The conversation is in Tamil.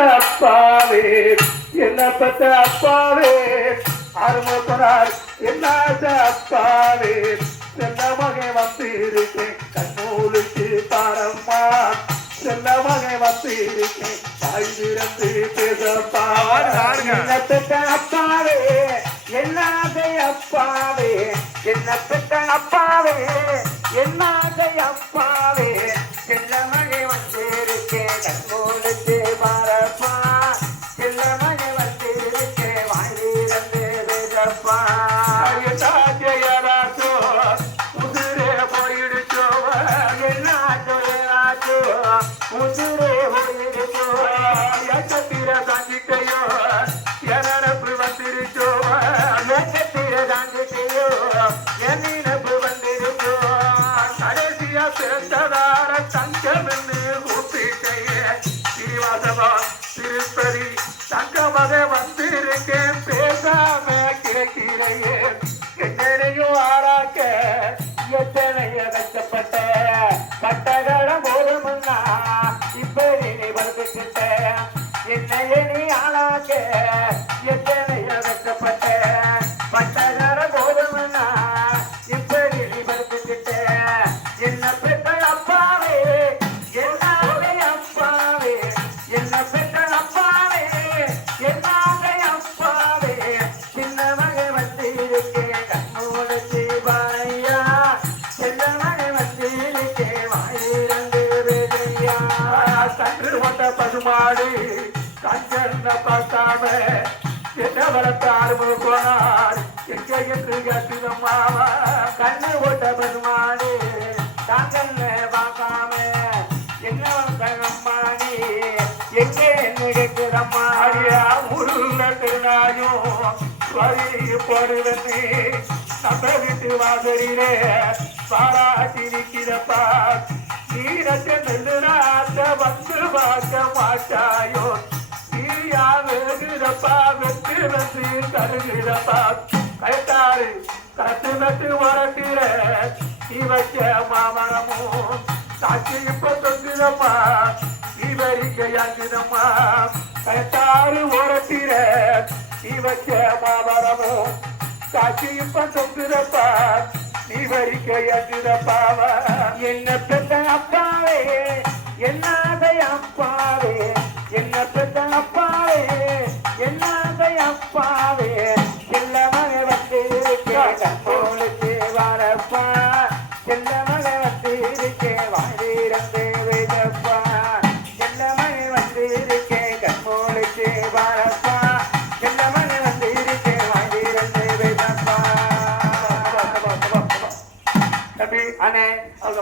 அப்பாவே என்ன பெற்ற அப்பாவே? அருமப்பனார் என்னாச்ச அப்பாவே? செல்ல மகை வந்திருக்கேன் கண்ணூலுக்கு பாரம்மா. செல்ல மகை வந்திருக்கேன் தாய் திறந்து பேசப்பா. என்ன பெற்ற அப்பாவே? என்னாதை அப்பாவே? என்ன பெற்ற அப்பாவே? என்னாதை அப்பாவே? ஏனாச்சோ உதிரே போயிடுச்சோ எச்சத்திர தாங்கிட்டையோ எனப்பு வந்திருச்சோ எச்சத்திர தாங்கிட்டையோ என் நினப்பு வந்திருச்சோ கடைசியா சேர்த்ததார கூப்பிட்டையே ஸ்ரீவாசவா திருப்பதி தங்கமக வந்திருக்கேன் பேசாம கிடக்கிறையே எத்தனையும் ஆளாக்க எத்தனைய கஷ்டப்பட்ட பசுமாடு கஞ்சன்ன பார்த்தாம என்ன வளர்த்தார் போனார் எங்க என்று கட்டிதம்மாவா கண்ணு ஓட்ட பசுமாடு தாங்கல்ல பார்க்காம என்ன கண்ணம்மாடி எங்க என்ன கேட்கிறம்மா அடியா உருள திருநாயும் வரி போடுவது. நம்ம வீட்டு வாசலிலே பாராட்டி நிற்கிறப்பா வேகுறப்பா வெட்டு வந்து கருகிறப்பா கயத்தாரு கத்து நட்டு வரட்டுற நீ மாமரமும் சாட்சி இப்ப தொங்குதம்மா நீ வரிக்கையாங்குதம்மா கயத்தாறு ஓரட்டிற நீ மாமரமும் சாட்சி இப்ப தொங்குதப்பா என்ன பெற்ற અને